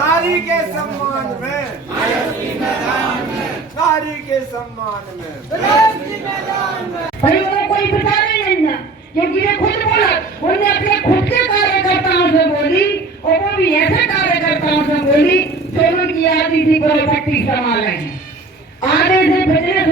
नारी के सम्मान में, नारी के सम्मान में, भाई उन्हें कोई बिचारे नहीं ना, क्योंकि ये खुद बोला, उन्होंने अपने खुद के कार्यकर्ताओं से बोली और वो भी ऐसे कार्यकर्ताओं से बोली जो उनकी आदि थी प्रॉपर्टी संभाले हैं, आगे से बिजनेस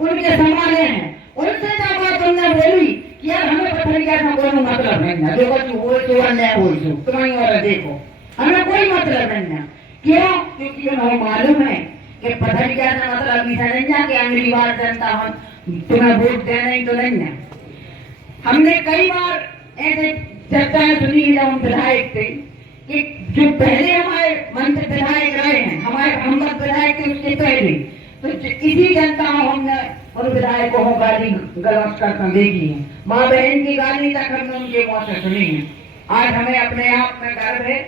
उनके संभाले हैं। उनसे क्या बात उन्होंने बोली कि यार हमें पथरिया का कोई मतलब नहीं है, जो कुछ वो तो अन्याय हो तुम्हारी और देखो हमें कोई मतलब नहीं है। क्यों? क्योंकि हमें मालूम है कि पथरिया का मतलब ऐसा नहीं है कि अंग्रेजी जनता हम तुम्हें वोट देना ही तो नहीं है। हमने कई बार ऐसे चर्चाएं सुनी जब हम विधायक थे कि जो पहले हमारे मंत्री विधायक रहे हैं, हमारे हम विधायक थे उसके पहले, तो इसी जनता हमने उन विधायकों को गाली गलौज करता देखी है, माँ बहन की गाली तक हमने उनके मुंह से सुनी है। आज हमें अपने आप में गर्व है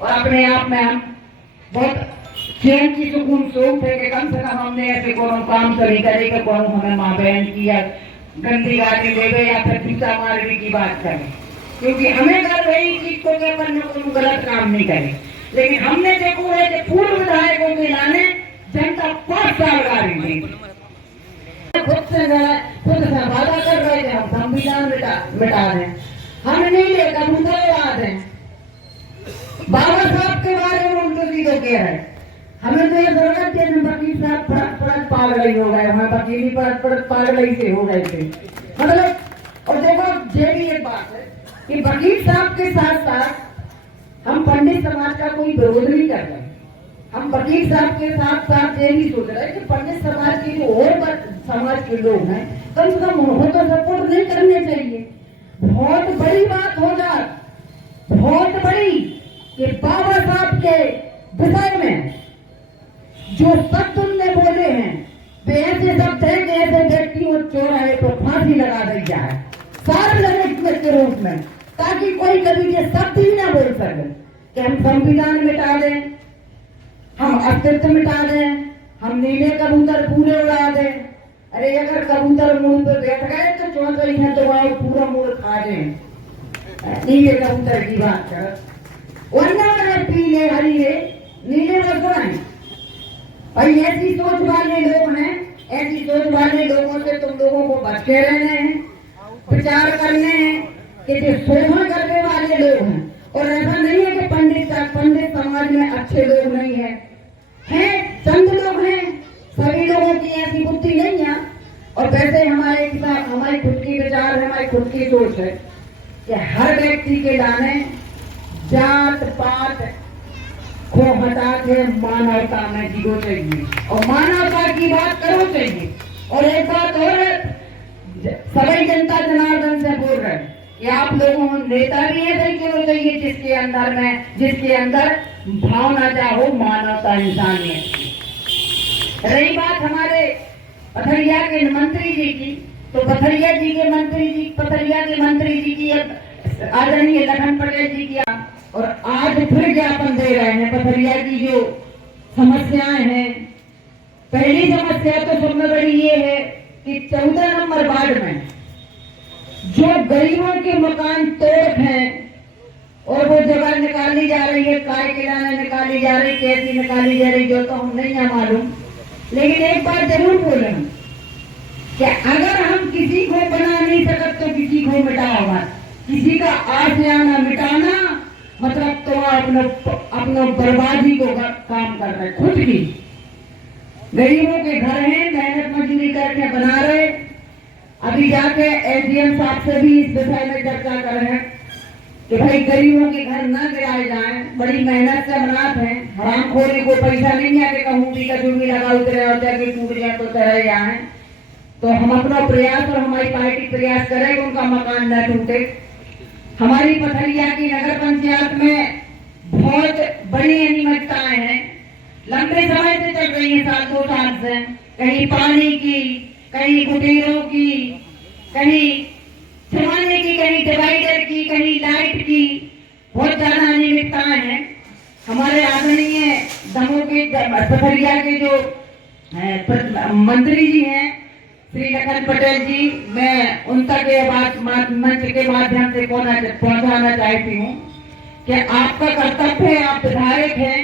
और अपने आप में हम बहुत चैन की सुकून सोच है कि कम से कम हमने ऐसे कोनो काम तो नहीं करे कि कोनो हमें माँ बहन की या गंदी गाली देवे या फिर पीछा मारने की बात करें, क्योंकि हमें गर्व है इस चीज को कि अपन कोई गलत काम नहीं करे। लेकिन हमने देखो है कि पूर्व विधायकों के लाने जनता 5 साल गाली दी, खुद से वादा कर रहे थे हम संविधान मिटा दें, हम नहीं ले कबूतर याद है बाबा साहब के बारे में उनको भी तो कह रहे हमें तो ये जरूरत है वकील साहब परत पागल ही हो गए, हमारे वकीली परत पागल ही से हो गए थे मतलब। और देखो ये भी एक बात है कि वकील साहब के साथ साथ हम पंडित समाज का कोई विरोध नहीं कर रहे, हम वकील साहब के साथ साथ ये भी सोच रहे हैं कि पंडित समाज के जो और समाज के लोग हैं कम से कम उनको तो सपोर्ट नहीं करने चाहिए। बहुत बड़ी बात हो जाए, बहुत बड़ी, कि बाबा साहब के विषय में जो शब्द उनने बोले हैं वे ऐसे शब्द है कि ऐसे व्यक्ति को चोराए तो फांसी लगा दी जाए सार्वजनिक के रूप में, ताकि कोई कभी ये शब्द ही ना बोल सके कि हम संविधान मिटा दें, हम अस्तित्व मिटा दें, हम नीले कबूतर पूरे उड़ा दें। अरे अगर कबूतर मूल पे बैठ गए तो चौंसठ है तो वह पूरा मूल खा दें। नीले कबूतर की बात कर, वरना पीले हरीले नीले रसोई भाई ऐसी सोच वाले लोग हैं, ऐसी सोच वाले लोगों से तुम लोगों को बच के रहने हैं, प्रचार करने हैं कि जो शोभन करने वाले लोग हैं। और ऐसा नहीं है कि पंडित समाज में अच्छे लोग नहीं है, हैं चंद लोग हैं, सभी लोगों की ऐसी बुद्धि नहीं है। और वैसे हमारी खुद की विचार है, हमारी खुद की सोच है कि हर व्यक्ति के लाने जात पात को हटा के मानवता में जीरो चाहिए और मानवता की बात करो चाहिए। और एक बात और सभी जनता जनार्दन से बोल रहे हैं कि आप लोगों नेता भी ऐसे ही चाहिए जिसके अंदर भावना चाहो मानवता इंसानियत की। रही बात हमारे पथरिया के मंत्री जी की, तो पथरिया के मंत्री जी की आदरणीय लखन पटेल जी की और आज फिर ज्ञापन दे रहे हैं पथरिया की जो समस्याएं हैं। पहली समस्या तो सबसे बड़ी ये है कि 14 नंबर वार्ड में जो गरीबों के मकान तोड़ हैं और वो जगह निकाली जा रही है, काय के लाने निकाली जा रही, कैसी निकाली जा रही जो तो हम नहीं है मालूम। लेकिन एक बात जरूर बोले कि अगर हम किसी को बना नहीं सकते तो किसी को मिटाओगा, किसी का आशियाना मिटाना मतलब तो अपने बर्बादी को काम कर रहे। खुद की गरीबों के घर हैं, मेहनत मजदूरी करके बना रहे। अभी जाके एसडीएम साहब से भी इस विषय में चर्चा कर रहे हैं कि भाई गरीबों के घर न गिराए जाएं, बड़ी मेहनत से बनाते हैं, हरामखोरी को पैसा नहीं है कि कहूँ भी कभी भी लगा उतरे और जाके टूट जाए तो तरह जाए। तो हम अपना प्रयास और हमारी पार्टी प्रयास करें कि उनका मकान न टूटे। हमारी पथरिया की नगर पंचायत में बहुत बड़ी अनियमितताएं हैं, लंबे समय से चल रही है, 7-2 साल से, कहीं पानी की, कहीं कुटीरों की, कहीं सिमाने की, कहीं डिवाइडर की, कहीं लाइट की, बहुत ज्यादा अनियमितताएं हैं। हमारे आदरणीय दमोह के पथरिया के जो मंत्री जी हैं श्री लखन पटेल जी, मैं उन तक ये बात मंच के माध्यम से पहुंचाना चाहती हूँ कि आपका कर्तव्य है, आप विधायक हैं,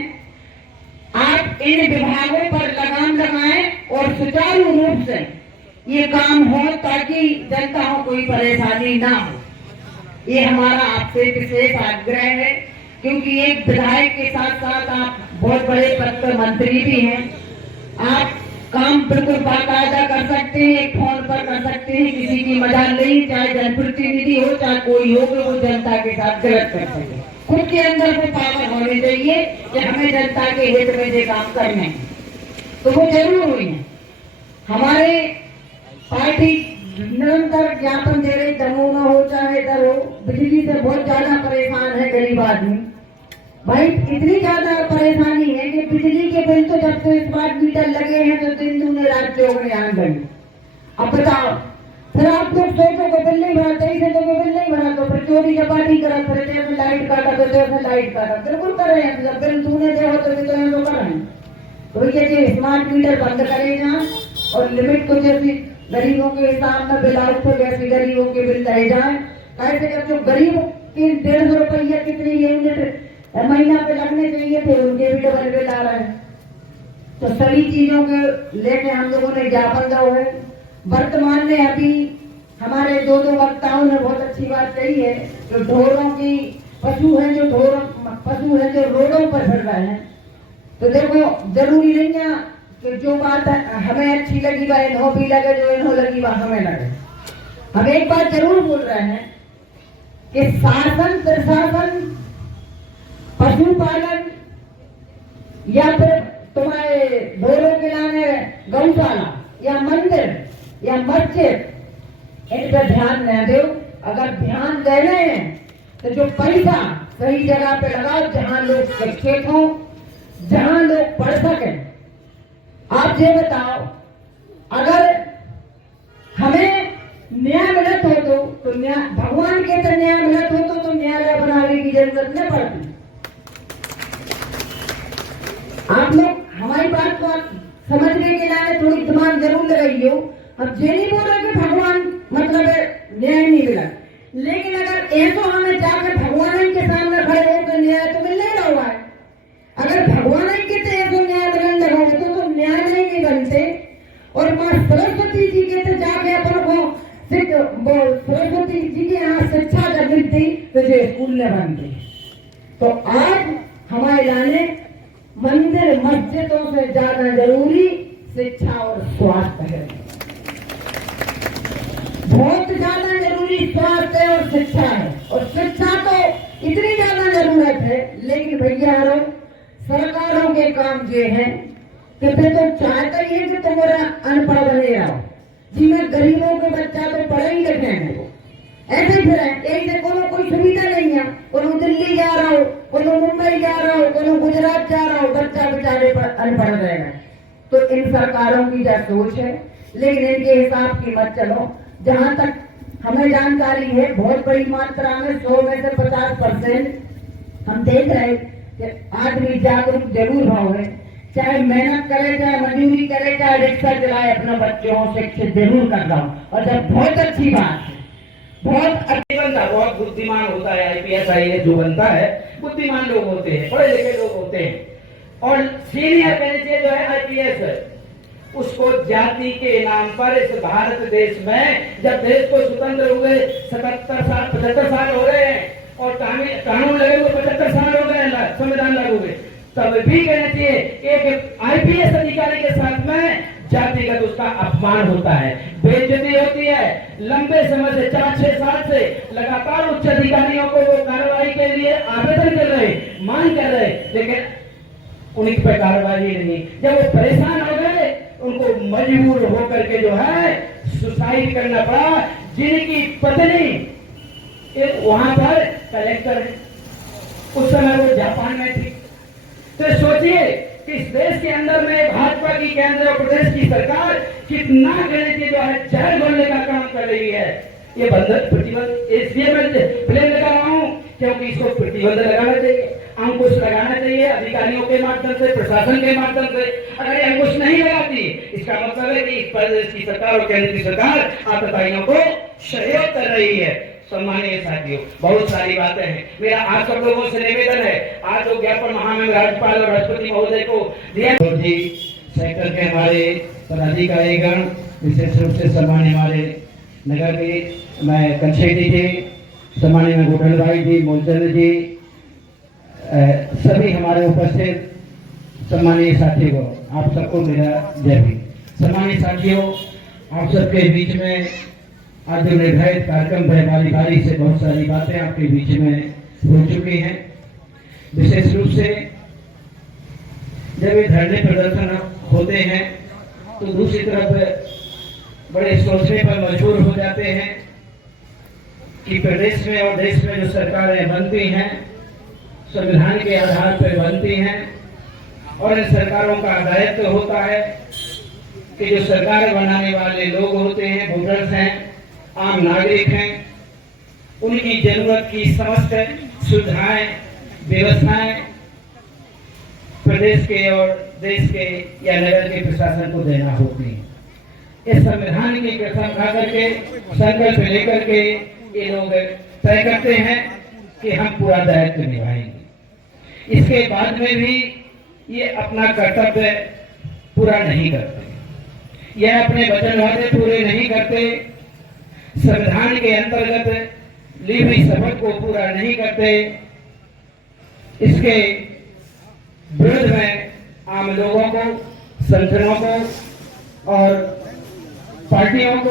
आप इन विभागों पर लगाम लगाएं और सुचारू रूप से ये काम हो ताकि जनता को कोई परेशानी ना हो। ये हमारा आपसे विशेष आग्रह है, क्योंकि एक विधायक के साथ साथ आप बहुत बड़े पद पर मंत्री भी हैं। आप काम बिल्कुल बाकायदा कर सकते हैं, एक फोन पर कर सकते हैं, किसी की मजाल नहीं, चाहे जनप्रतिनिधि हो चाहे कोई हो, वो जनता के साथ गलत कर सके। खुद के अंदर वो पावर होनी चाहिए कि हमें जनता के हित में ये काम करने हैं, तो वो जरूर हुई है। हमारे पार्टी निरंतर ज्ञापन दे रही, दमोह में हो चाहे इधर हो, बिजली से बहुत ज्यादा परेशान है गरीब आदमी। भाई इतनी ज्यादा परेशानी है कि बिजली के बिल तो जब से स्मार्ट मीटर लगे हैं तो दिन दूने रात चौगने आन गई। अब बताओ, फिर आप लोग सोचो कि बिल नहीं भरा, तेईस तो बिल नहीं भरा, तो फिर चोरी चपाटी करा, फिर जैसे लाइट काटा तो जैसे लाइट काटा, बिल्कुल कर रहे हैं। जब बिल दूने दे हो तो कर रहे हैं। तो ये स्मार्ट मीटर बंद करेगा और लिमिट को जैसे गरीबों के हिसाब में बिल आउट हो, वैसे गरीबों के बिल रह जाए। कैसे जब जो गरीब के 150 रुपया कितनी यूनिट महीना पे लगने चाहिए थे, उनके भी डबल बिल आ रहा है। तो सभी चीजों के लेके हम लोगों ने ज्ञापन दिया है। वर्तमान में अभी हमारे दो वक्ताओं ने बहुत अच्छी बात कही है, जो ढोरों की पशु हैं जो रोडों पर फिर रहे हैं। तो देखो, जरूरी नहीं है कि जो बात हमें अच्छी लगी वह इन्हों भी लगे, जो इन्हों लगी वह हमें लगे। हम एक बात जरूर बोल रहे हैं कि शासन प्रशासन, पशुपालन या फिर तुम्हारे ढोरों के लाने गौशाला या मंदिर या मस्जिद, इन पर ध्यान न दो। अगर ध्यान देने हैं तो जो पैसा सही जगह पे लगाओ, जहां लोग शिक्षित हों, जहां लोग पढ़ सकें। आप ये बताओ, अगर हमें न्याय मिलत हो तो न्याय भगवान के तो न्याय मिलत हो तो न्यायालय बनाने की जरूरत नहीं पड़ती। आप लोग हमारी बात को समझने के लिए थोड़ी दिमाग जरूर लगाइयो। अब ये नहीं बोल रहे कि भगवान मतलब न्याय नहीं मिला, लेकिन अगर ऐसा हमें जाकर भगवान के सामने खड़े होकर न्याय तो मिल नहीं रहा है। अगर भगवान के तो न्याय मिलने लगा तो न्याय नहीं बनते। और माँ सरस्वती जी के तो जाके अपन को सरस्वती जी के यहाँ शिक्षा जब मिलती तो जो स्कूल न बनते। तो आज हमारे लाने मंदिर मस्जिदों से ज्यादा जरूरी शिक्षा और स्वास्थ्य है। बहुत ज्यादा जरूरी स्वास्थ्य और शिक्षा है। और शिक्षा तो इतनी ज्यादा जरूरत है, लेकिन भैया सरकारों के काम ये है कि फिर तो चाहता ही है कि तुम्हारा अनपढ़ बने रहो, जिसमें गरीबों के बच्चा तो पढ़े ही लिखे हैं, वो ऐसे फिर ऐसे कोई सुविधा नहीं है। कोनो दिल्ली जा रहा हो, कोनो मुंबई जा रहा हो, कोनो गुजरात जा रहा हो, बच्चा बेचारे पर अनपढ़ रहेगा। तो इन सरकारों की क्या सोच है, लेकिन इनके हिसाब की मत चलो। जहां तक हमें जानकारी है, बहुत बड़ी मात्रा में 100 में से 50% हम देख रहे हैं कि आदमी जागरूक जरूर भाव है, चाहे मेहनत करे, चाहे मजदूरी करे, चाहे रिक्शा चलाए, अपने बच्चों से शिक्षित जरूर कर रहा हूँ। और जब बहुत अच्छी बात है, बहुत अच्छी बंदा बहुत बुद्धिमान होता है। IPS IAS जो बनता है, बुद्धिमान लोग होते हैं, पढ़े लिखे लोग होते हैं। और सीनियर मैनेजर जो है IPS है, उसको जाति के नाम पर इस भारत देश में, जब देश को स्वतंत्र हुए 75 साल हो रहे हैं और कानून लगे हुए 75 साल हो गए, संविधान लागू हुए, तब भी कहना चाहिए एक IPS अधिकारी के साथ में जातिगत उसका अपमान होता है, बेइज्जती होती है। लंबे समय से 4-6 साल से लगातार उच्च अधिकारियों को वो कार्रवाई के लिए आवेदन कर रहे, मांग कर रहे, लेकिन उन्हीं पर कार्रवाई नहीं। जब वो परेशान हो गए, उनको मजबूर होकर के जो है सुसाइड करना पड़ा। जिनकी पत्नी वहां पर कलेक्टर है, उस समय वो जापान में थी। तो सोचिए कि इस देश के अंदर में भाजपा की केंद्र और प्रदेश की सरकार कितना गणित जो है जहर घोलने का काम कर रही है। ये बंधन प्रतिबंध इसलिए मैं प्लेन लगा रहा हूं क्योंकि इसको प्रतिबंध लगाना चाहिए। अंकुश लगाना चाहिए अधिकारियों के माध्यम से, प्रशासन के माध्यम से। अगर ये अंकुश नहीं लगाती, इसका मतलब है कि इस प्रदेश की सरकार और केंद्र की सरकार आतताइयों को सहयोग कर रही है। सम्मानीय साथियों, बहुत सारी बातें हैं। मेरा आप सब लोगों से निवेदन है, आज जो ज्ञापन महामहिम राज्यपाल और राष्ट्रपति महोदय को दिया, सेक्टर के हमारे पदाधिकारीगण, विशेष रूप से सम्मानीय हमारे नगर के मैं कंसेटी जी, सम्मानीय में गोठल भाई जी, मूलचंद जी, सभी हमारे उपस्थित सम्मानीय साथियों, आप सबको मेरा जय हिंद। सम्मानीय साथियों, आप सबके बीच में आज जो निर्धारित कार्यक्रम है, हमारी बारी से बहुत सारी बातें आपके बीच में हो चुकी हैं। विशेष रूप से जब ये धरने प्रदर्शन होते हैं तो दूसरी तरफ बड़े सोचने पर मजबूर हो जाते हैं कि प्रदेश में और देश में जो सरकारें बनती हैं संविधान के आधार पर बनती हैं, और इन सरकारों का दायित्व होता है कि जो सरकार बनाने वाले लोग होते हैं, वोटर्स हैं, आम नागरिक हैं, उनकी जरूरत की समस्त सुविधाएं, व्यवस्थाएं प्रदेश के और देश के या नगर के प्रशासन को देना होती है। इस संविधान की कसम खा करके, संकल्प लेकर के ये लोग तय करते हैं कि हम पूरा दायित्व निभाएंगे। इसके बाद में भी ये अपना कर्तव्य पूरा नहीं करते, यह अपने वचन वादे पूरे नहीं करते, संविधान के अंतर्गत ली हुई शपथ को पूरा नहीं करते। इसके विरोध में आम लोगों को, संगठनों को और पार्टियों को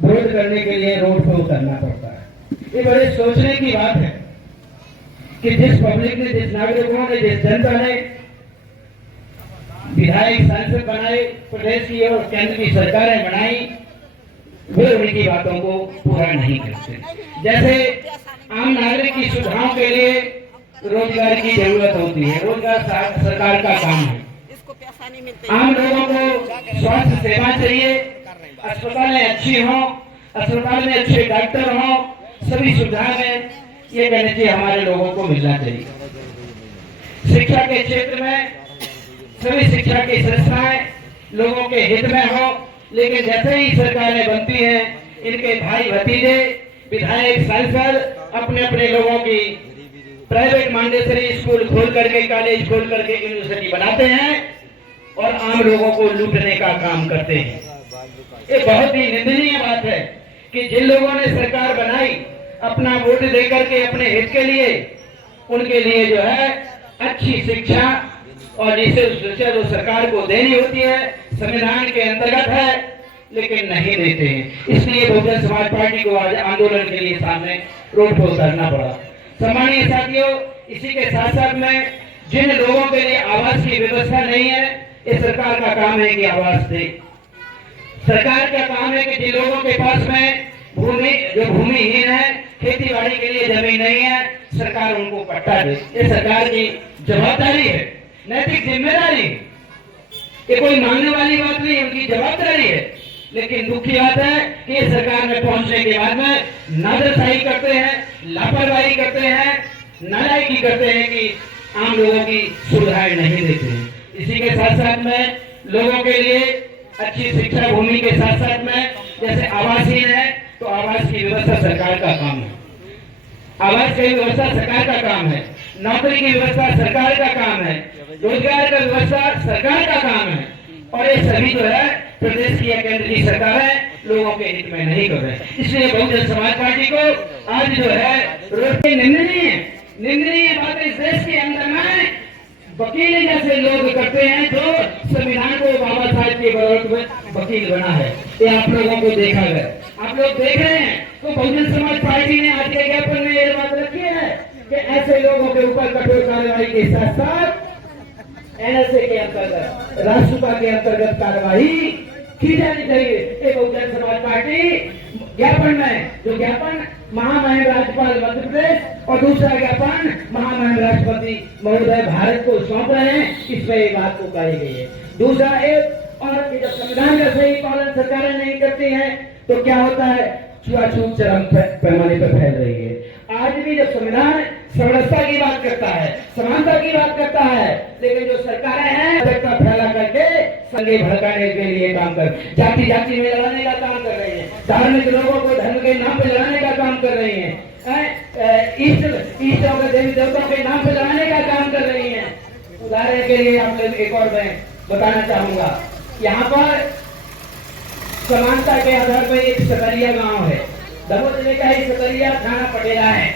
विरोध करने के लिए रोड पर उतरना पड़ता है। ये बड़े सोचने की बात है कि जिस पब्लिक ने, जिस नागरिकों ने, जिस जनता ने विधायक, सांसद बनाए, प्रदेश की और केंद्र की सरकारें बनाई, वे उनकी बातों को पूरा नहीं करते। जैसे आम नागरिक की सुविधाओं के लिए रोजगार की जरूरत होती है, रोजगार सरकार का काम है। आम लोगों को स्वास्थ्य सेवा चाहिए, अस्पतालें अच्छी हों, अस्पताल में अच्छे डॉक्टर हों, सभी सुविधाएं ये कहने चाहिए हमारे लोगों को मिलना चाहिए। शिक्षा के क्षेत्र में सभी शिक्षा की संस्थाएं लोगों के हित में हो, लेकिन जैसे ही सरकारें बनती हैं, इनके भाई भतीजे, विधायक, सांसद अपने अपने लोगों की प्राइवेट मांडेसरी स्कूल खोल करके, कॉलेज खोल करके यूनिवर्सिटी बनाते हैं और आम लोगों को लूटने का काम करते हैं। ये बहुत ही निंदनीय बात है कि जिन लोगों ने सरकार बनाई, अपना वोट देकर के अपने हित के लिए, उनके लिए जो है अच्छी शिक्षा और जिसे शिक्षा जो सरकार को देनी होती है संविधान के अंतर्गत है, लेकिन नहीं देते हैं। इसलिए बहुजन समाज पार्टी को आज आंदोलन के लिए सामने रोड पर उतरना पड़ा। सम्मानीय साथियों, इसी के साथ साथ में जिन लोगों के लिए आवास की व्यवस्था नहीं है, ये सरकार का काम है कि आवास दे। सरकार का काम है कि जिन लोगों के पास में जो भूमिहीन है, खेती बाड़ी के लिए जमीन नहीं है, सरकार उनको पट्टा दे। ये सरकार की जवाबदारी है, नैतिक जिम्मेदारी। ये कोई मांगने वाली बात नहीं, उनकी जवाबदारी है। लेकिन दुख की बात है कि सरकार में पहुंचने के बाद में नादरसाई करते हैं, लापरवाही करते हैं, नालायकी करते हैं कि आम लोगों की सुविधाएं नहीं देते हैं। इसी के साथ साथ में लोगों के लिए अच्छी शिक्षा, भूमि के साथ साथ में जैसे आवासीय है तो आवास की व्यवस्था सरकार का काम है, आवास की व्यवस्था सरकार का काम है, नौकरी की व्यवस्था सरकार का काम है, रोजगार का व्यवस्था सरकार का काम है। और ये सभी जो है प्रदेश की या केंद्र की सरकारें लोगों के हित में नहीं कर रहे। इसलिए बहुजन समाज पार्टी को आज जो है रोड पे निंदनीय बात इस देश के अंदर में वकील जैसे लोग करते हैं जो संविधान को बाबा साहेब के बरौलत में वकील बना है। ये आप लोगों को देखा गया, आप लोग देख रहे हैं। तो बहुजन समाज पार्टी ने आज के ज्ञापन में ये बात रखी है कि ऐसे लोगों के ऊपर कठोर कार्रवाई के साथ साथ एनएसए के अंतर्गत, राष्ट्रपति के अंतर्गत कार्रवाई की जानी चाहिए। एक बहुजन समाज पार्टी ज्ञापन में, जो ज्ञापन महामहिम राज्यपाल मध्य प्रदेश और दूसरा ज्ञापन महामहिम राष्ट्रपति महोदय भारत को सौंप रहे हैं, इसमें ये बात को कही गई है। दूसरा, एक और जब संविधान का सही पालन सरकारें नहीं करती हैं तो क्या होता है, छुआछूत चरम पैमाने पर फैल रही है। आज भी जब संविधान समरसता की बात करता है, समानता की बात करता है, लेकिन जो सरकारें हैं एकता फैला करके संघी भड़काने के लिए काम कर, जाति जाति में लड़ाने का काम कर रही है, धार्मिक लोगों को धर्म के नाम पे लड़ाने का काम कर रही है, ईष्ट और देवी देवताओं के नाम पे लड़ाने का काम कर रही है। उदाहरण के लिए आप लोग एक और मैं बताना चाहूंगा, यहाँ पर समानता के आधार पर एक सकरिया गांव है, दमोह जिले का ही सकरिया थाना पटेला है।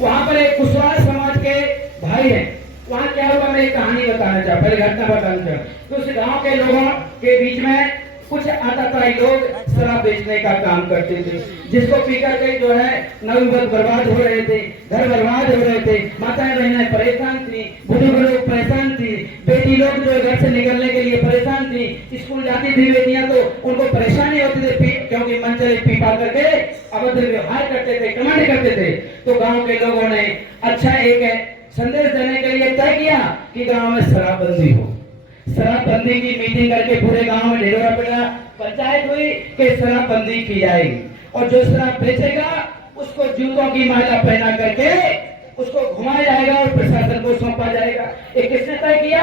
वहाँ पर एक कुशवाहा समाज के भाई हैं। वहाँ क्या हुआ, मैं एक कहानी बताना चाहूँ, पहले घटना बताना चाहूँ। तो उस गांव के लोगों के बीच में कुछ आताताई लोग शराब बेचने का काम करते थे, जिसको पीकर के जो है नवयुवक बर्बाद हो रहे थे, घर बर्बाद हो रहे थे, माताएं बहनें परेशान थी, बुजुर्ग लोग परेशान थी, बेटी लोग जो घर से निकलने के लिए परेशान थी, स्कूल जाती थी बेटियां तो उनको परेशानी होती थी क्योंकि मंचले पीपा करके अभद्र व्यवहार करते थे, कमांड करते थे। तो गाँव के लोगों ने अच्छा एक संदेश देने के लिए तय किया कि गाँव में शराबबंदी हो। शराबबंदी की मीटिंग करके पूरे गांव में ढिढोरा पड़ा, पंचायत हुई कि शराबबंदी की जाएगी और जो शराब बेचेगा उसको जूतों की माला पहना करके उसको घुमाया जाएगा और प्रशासन को सौंपा जाएगा। ये किसने तय किया?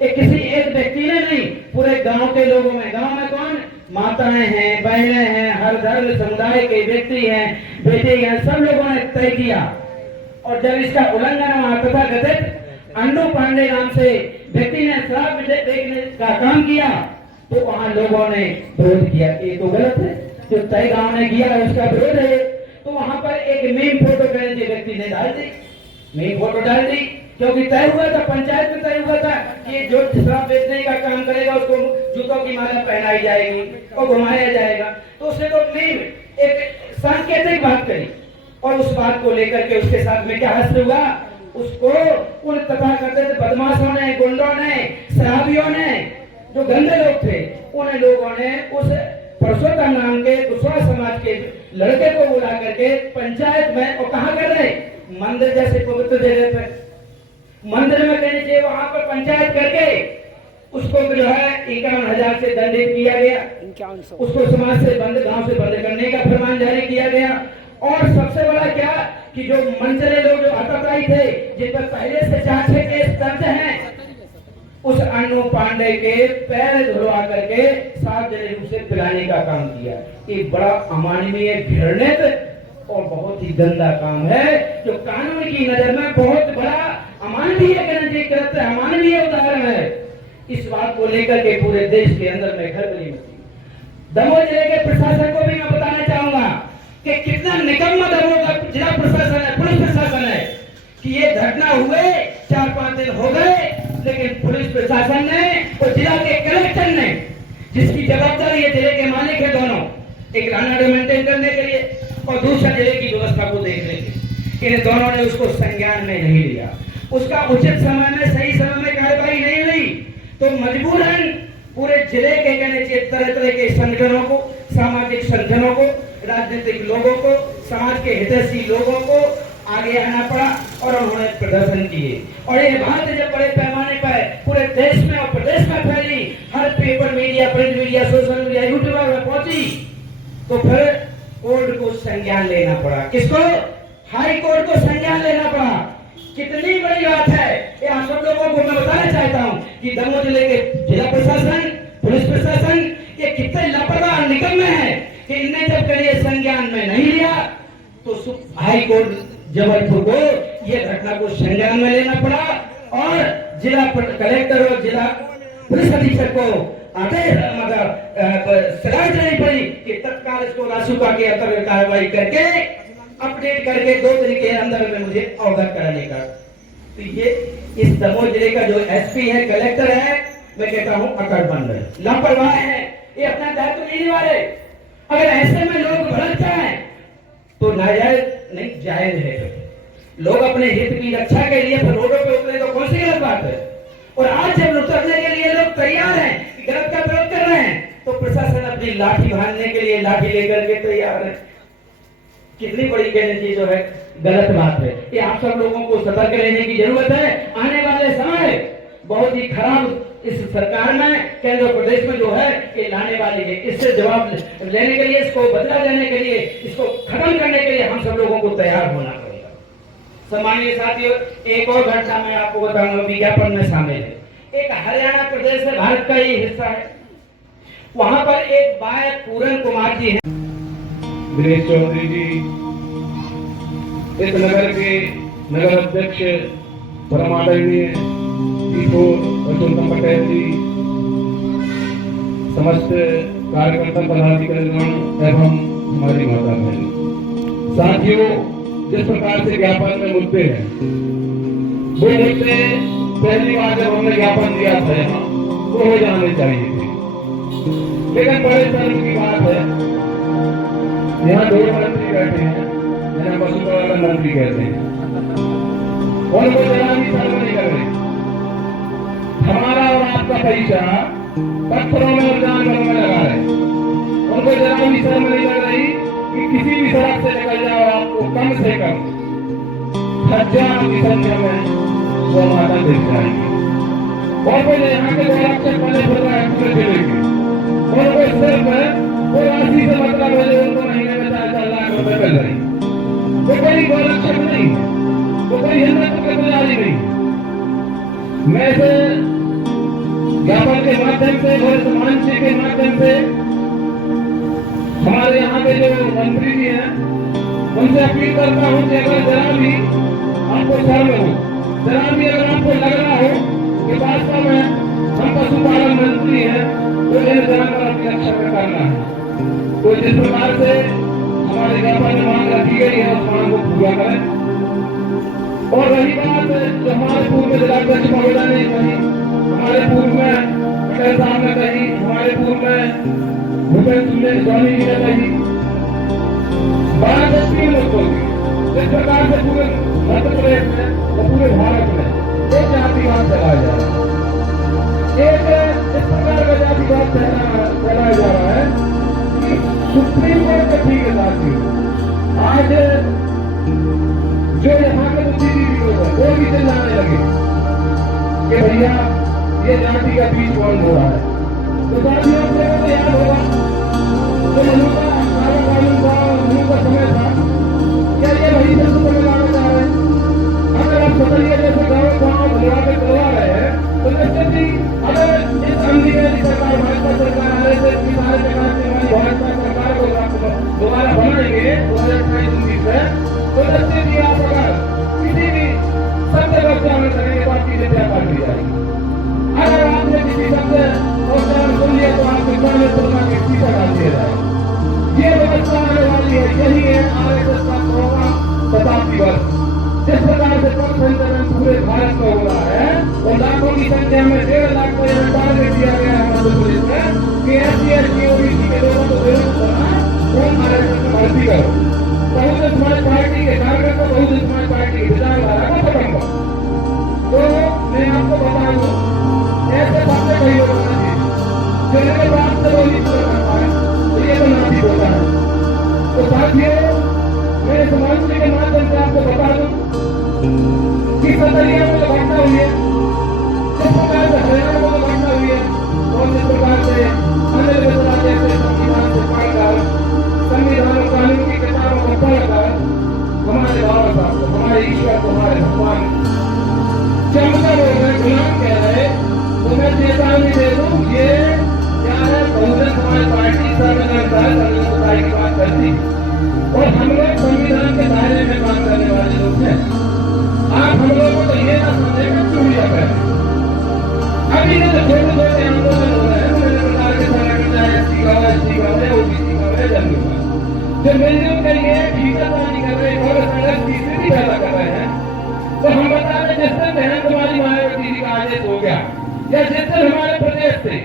ये किसी एक व्यक्ति ने नहीं, पूरे गांव के लोगों में। गांव में कौन? माताएं हैं, बहनें हैं, हर धर्म समुदाय के व्यक्ति हैं, बेटे हैं, सब लोगों ने तय किया। और जब इसका उल्लंघन हुआ, तथाकथित अंडू पांडे नाम से व्यक्ति ने शराब बेचने का काम किया, तो वहां लोगों ने विरोध किया। ये तो गलत है, जो तय गांव ने किया उसका विरोध है। तो वहां पर एक मीम फोटो करेंगे व्यक्ति ने डाल दी, मीम फोटो डाल दी, क्योंकि तय हुआ था, पंचायत में तय हुआ था कि जो शराब बेचने का काम करेगा उसको जूतों की माला पहनाई जाएगी और घुमाया जाएगा। तो उसने तो मीम एक सांकेतिक बात करी और उस बात को लेकर के उसके साथ में क्या हास्य हुआ, उसको उन तथाकथित बदमाशों ने, गुंडों ने, शराबियों ने, जो गंदे लोग थे, उन लोगों ने उस परसोत्तम नाम के कुशवाहा समाज के लड़के को बुला करके पंचायत में, और कहा कर रहे, मंदिर जैसे पवित्र जगह पर, मंदिर में कहनी चाहिए, वहां पर पंचायत करके उसको जो है 51,000 से दंडित किया गया, उसको समाज से बंद, गांव से बंद करने का फरमान जारी किया गया। और सबसे बड़ा क्या कि जो मंचले लोग जो आतताई थे, जिन पर पहले से 4-6 केस दर्ज हैं, उस अन्नू पांडे के पैर धुलवा करके सार्वजनिक रूप से पिलाने का काम किया। ये बड़ा अमानवीय, घृणित और बहुत ही गंदा काम है, जो कानून की नजर में बहुत बड़ा अमानवीय कृत्य, अमानवीय उदाहरण है। इस बात को लेकर के पूरे देश के अंदर में खलबली मची। दमोह जिले के प्रशासन को भी मैं बताना चाहूंगा कि कितना निकम्मा दमोह का जिला प्रशासन है, पुलिस प्रशासन है, कि ये घटना हुए 4-5 दिन हो गए, लेकिन पुलिस प्रशासन ने और जिला के कलेक्टर ने, जिसकी जवाबदारी है जिले के मालिक है दोनों, एक राना मेंटेन करने के लिए और दूसरा जिले की व्यवस्था को देखने के लिए, इन दोनों ने उसको संज्ञान में नहीं लिया। उसका उचित समय में, सही समय में कार्रवाई नहीं हुई, तो मजबूरन पूरे जिले के कहने चाहिए तरह तरह के संगठनों को, सामाजिक संगठनों को, राजनीतिक लोगों को, समाज के हितैषी लोगों को आगे आना पड़ा और उन्होंने प्रदर्शन किए। और ये बात जब बड़े पैमाने पर पूरे देश में और प्रदेश में फैली, हर paper media, print media, social media, YouTube में पहुंची, तो फिर कोर्ट को संज्ञान लेना पड़ा। किसको? हाई कोर्ट को संज्ञान लेना पड़ा। कितनी बड़ी बात है ये आप सब लोगों को मैं बताना चाहता हूँ कि दमोह जिले के जिला प्रशासन, पुलिस प्रशासन ये कितने लापरवाह, निकम्मे हैं कि इनने जब कभी संज्ञान में नहीं लिया, तो हाई कोर्ट जबलपुर को यह घटना को संज्ञान में लेना पड़ा और जिला कलेक्टर और जिला पुलिस अधीक्षक को आदेश सलाह देनी पड़ी कि तत्काल इसको रासुका के अंतर्गत कार्रवाई करके अपडेट करके 2 दिन के अंदर में मुझे अवगत कराने का। तो ये इस दमोह जिले का जो एसपी है, कलेक्टर है, मैं कहता हूँ अकड़बंद है, लापरवाह है, ये अपना दायित्व नहीं निभा रहे। अगर ऐसे में लोग भड़क जाए तो नाजायज नहीं, जायज है। लोग अपने हित की रक्षा के लिए रोडों पे उतरे तो कौन सी गलत बात है? और आज जब उतरने के लिए लोग तैयार हैं, गलत का विरोध कर रहे हैं, तो प्रशासन अपनी लाठी भांजने के लिए लाठी लेकर के तैयार है। कितनी बड़ी कहने की जो है गलत बात है। ये आप सब लोगों को सतर्क रहने की जरूरत है। आने वाले समय बहुत ही खराब इस सरकार में, केंद्र प्रदेश में जो है ये लाने वाली है। इससे जवाब लेने के लिए, इसको बदला देने के लिए, इसको खत्म करने के लिए हम सब लोगों को तैयार होना पड़ेगा। सम्मानीय साथियों, एक और घटना मैं आपको बताऊंगा, विज्ञापन में शामिल है। एक हरियाणा प्रदेश है, भारत का ही हिस्सा है। वहां पर एक बाय पूरन कुमार जी हैं। दिनेश चौधरी जी, इस नगर के नगर अध्यक्ष परमादरणीय पुरुषोत्तम पटेल जी, समस्त कार्यकर्ता पदाधिकारीगण एवं हमारी माता बहन, साथियों, जिस प्रकार से ज्ञापन में मुद्दे हैं, वो मुद्दे पहली बार जब हमने ज्ञापन दिया था यहाँ वो हो जाने चाहिए थे, लेकिन बड़े शर्म की बात है, यहाँ दो मंत्री बैठे हैं जिन्हें पशुपालन मंत्री कहते हैं, उनको जरा भी शर्म नहीं कर रही। हमारा और आपका पैसा पत्थरों में और जानवरों में लगा है, उनको जरा भी शर्म नहीं लग रही कि किसी भी सड़क से निकल जाओ, आपको कम से कम हजारों की संख्या में वो माता देख जाएंगे। और वो यहाँ के गोरक्षक बने फिर रहे पूरे जिले के, उनको सिर्फ वो राशि से मतलब है, उनको महीने में 4-4 लाख रुपए मिल रही। वो कोई गोरक्षक नहीं, वो कोई हिंदुत्व के पुजारी नहीं। मैं से ज्ञापन के माध्यम से और इस मंच के माध्यम से हमारे यहाँ के जो मंत्री जी हैं उनसे अपील करता हूँ कि अगर जरा भी आपको शर्म हो, जरा भी अगर आपको लग रहा हो कि वास्तव में हम पशुपालन मंत्री हैं तो इन जानवरों की रक्षा में करना है, तो जिस प्रकार से हमारे ज्ञापन में मांग रखी गई है उस मांग को पूरा करें। और रही बात जो हमारे पूर्व में जिलाध्यक्ष महोदय ने कही, हमारे पूर्व में पटेल साहब ने कही, हमारे पूर्व में भूपेंद्र स्वामी जी ने कही, 12 मुद्दों की जिस प्रकार से पूरे मध्य प्रदेश में और पूरे भारत में एक जातिवाद चलाया जा रहा है, एक इस प्रकार का जातिवाद चलाया जा रहा है कि सुप्रीम कोर्ट के ठीक है साथियों, आज जो यहाँ के बुद्धिजीवी लोग हैं वो भी चिल्लाने लगे कि भैया ये जाति का बीज कौन हो रहा है। तो साथियों को याद होगा तो मनु का काला कानून का मनु का समय था, क्या ये वही शब्द को लगाना चाह रहे हैं? अगर आप सतरिया जैसे गाँव भरवा के करवा रहे हैं तो निश्चित ही अगर इस अंग्रेजी सरकार भाजपा सरकार आने से इतनी सारे प्रकार से हमारी भाजपा सरकार को दोबारा बनाएंगे 2028-19 में, तो निश्चित ही आप अगर किसी भी सत्य व्यवस्था में करेंगे तो आपकी हत्या कर दी जाएगी। अगर आपने किसी सत्य व्यवस्था में सुन लिया तो आपके सामने तुलना की पीछा डाल दिया जाएगा। ये व्यवस्था आने वाली है, यही है RSS का 100वां शताब्दी वर्ष। जिस प्रकार से पथ संचलन पूरे भारत में हो रहा है और लाखों की संख्या में 1.5 लाख को यह टारगेट दिया गया है मध्य प्रदेश में कि SC/ST OBC के लोगों को विरोध करना और RSS में भर्ती करो। बहुजन समाज पार्टी के कार्यकर्ता बहुजन समाज पार्टी की विचारधारा को खत्म करो। तो मैं आपको बता दूं, ऐसे बातें कही होना चाहिए जिनके बात से वो नहीं पूरा कर पाए तो ये तो नाती होता है। तो साथियों, मैं इस मंच के माध्यम से आपको बता दूं कि सतरिया में जो घटना हुई है, जिस प्रकार से हरियाणा में जो घटना हुई है और जिस प्रकार से अनिल मिश्रा जैसे संविधान से पढ़कर संविधान और कानून की किताबों को पढ़कर हमारे बाबा साहब को, हमारे ईश्वर को, हमारे भगवान चमकर हो गए, गुलाम कह रहे, तो मैं चेतावनी दे दूं, ये क्या है, बहुजन समाज पार्टी संविधान की बात करती और हम लोग संविधान के दायरे में काम करने वाले लोग हैं। आप हम लोगों को ये ना समझेगा चूड़िया करें। अभी ये जो छोटे छोटे आंदोलन हो रहे हैं विभिन्न प्रकार के संगठन, चाहे SC का हो, ST का हो, OBC का हो, जनरल का, जो मिलजुल कर ये भीतरवादी कर रहे हैं और संघर्ष की स्थिति पैदा कर रहे हैं, तो हम बता रहे जिस दिन बहन कुमारी मायावती जी का आदेश हो गया या जिस दिन हमारे प्रदेश से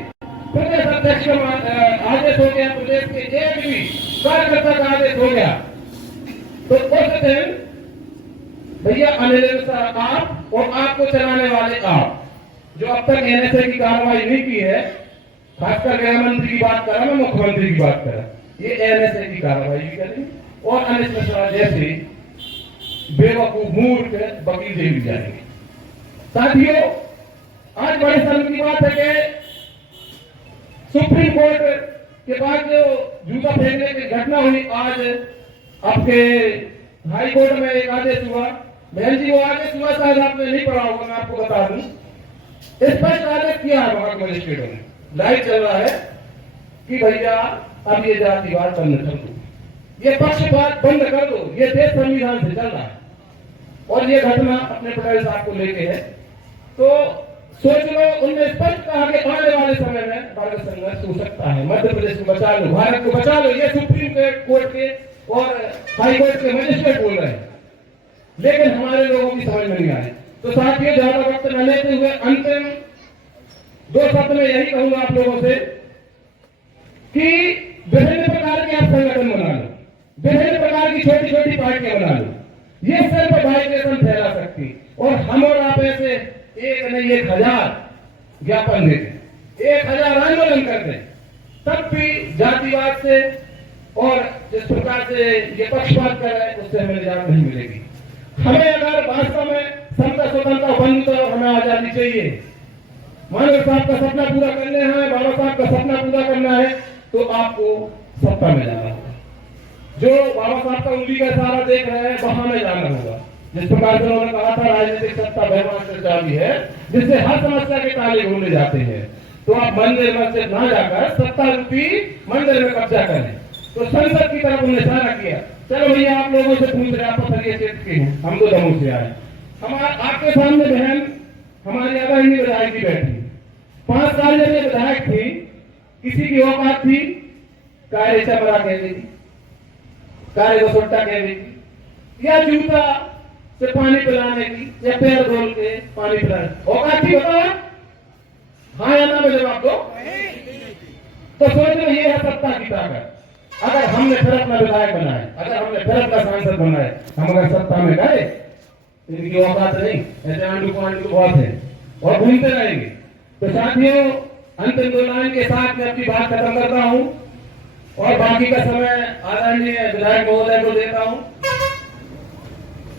प्रदेश अध्यक्ष का आदेश हो गया, प्रदेश के एक भी कार्यकर्ता का आदेश हो गया, तो उस दिन भैया अनिल मिश्रा आप और आपको चलाने वाले आप जो अब तक NSA की कार्रवाई नहीं की है, खासकर गृह मंत्री की बात कर रहा हूं, मुख्यमंत्री की बात कर रहा, ये NSA की कार्रवाई भी करेंगे और अनिल मिश्रा जैसे बेवकूफ मूर्ख वकील जेल जाएंगे। साथियों, आज बड़े शर्म की बात है कि सुप्रीम कोर्ट के बाद जो जूता फेंकने की घटना हुई, आज आपके हाई कोर्ट में एक आदेश हुआ बहन जी वो आगे सुबह शायद आपने नहीं पढ़ा होगा, मैं आपको बता दूं, स्पष्ट आदेश किया है वहां के मजिस्ट्रेटों ने, लाइव चल रहा है कि भैया अब ये जातिवाद बंद कर दो, ये पक्षपात बंद कर दो, ये देश संविधान से चल रहा है और ये घटना अपने पटेल साहब को लेके है। तो सोच लो, उनने स्पष्ट कहा कि आने वाले समय में भारत संघर्ष हो सकता है, मध्य प्रदेश को बचा लो, भारत को बचा लो, ये सुप्रीम कोर्ट के और हाई कोर्ट के मजिस्ट्रेट बोल रहे हैं, लेकिन हमारे लोगों की समझ में नहीं आए। तो साथियों, ज्यादा वक्त न लेते हुए अंतिम 2 शब्द में यही कहूंगा आप लोगों से कि विभिन्न प्रकार के आप संगठन बना लो, विभिन्न प्रकार की छोटी छोटी पार्टियां बना लो, ये सिर्फ वाइब्रेशन फैला सकती, और हम और आप ऐसे 1 नहीं 1000 ज्ञापन देते, 1000 आंदोलन करते, तब भी जातिवाद से और जिस प्रकार से ये पक्षपात कर रहे हैं उससे हमें निजात नहीं मिलेगी। हमें अगर वास्तव में समता स्वतंत्रता बंधुता और हमें आजादी चाहिए, मानव साहब का सपना पूरा करना है, बाबा साहब का सपना पूरा करना है, तो आपको सत्ता में जाना होगा। जो बाबा साहब का उंगली का इशारा देख रहे हैं वहां में जाना होगा। जिस प्रकार से उन्होंने कहा था राजनीतिक सत्ता भगवान से चाबी है जिससे हर समस्या के ताले खोले जाते हैं, तो आप मंदिर मस्जिद ना जाकर सत्ता रूपी मंदिर में कब्जा करें। तो संसद की तरफ उन्होंने इशारा किया। चलो भैया, आप लोगों से पूछ रहे, आप पथरिया क्षेत्र के हैं, हम तो दमोह से आए। हमारे आपके सामने बहन हमारी आदरणीय विधायक की बैठी, 5 साल जब ये विधायक थी, किसी की औकात थी कार्य चमड़ा कह रही थी, कार्य को सोटा कह रही थी, या जूता से पानी पिलाने की, या पैर धोल के पानी पिलाने औकात थी? बताओ हाँ या ना में जवाब दो। तो सोच रहे ये है सत्ता की ताकत। अगर हमने फिर अपना विधायक बनाए, अगर हमने फिर अपना सांसद बनाए, हम अगर सत्ता में गए, इनकी औकात नहीं, ऐसे आंडू पांडू बहुत है और घूमते रहेंगे। तो साथियों, अंतिम 2 लाइन के साथ मैं अपनी बात खत्म कर रहा हूं और बाकी का समय आदरणीय विधायक महोदय को देता हूं।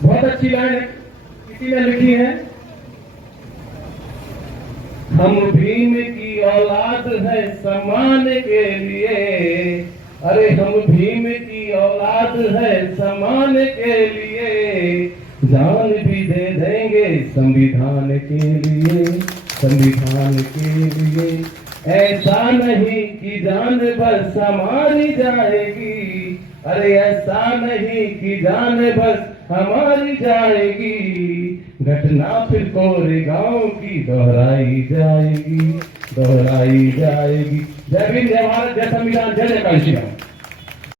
बहुत अच्छी लाइन है, किसी ने लिखी है, हम भीम की औलाद है सम्मान के लिए, अरे हम भीम की औलाद है सम्मान के लिए, जान भी दे देंगे संविधान के लिए, संविधान के लिए। ऐसा नहीं कि जान बस हमारी जाएगी, अरे ऐसा नहीं कि जान बस हमारी जाएगी, घटना फिर कोरेगांव की दोहराई जाएगी, दोहराई जाएगी। जय भीम, जय भारत, जय संविधान, जय जय काशी राम।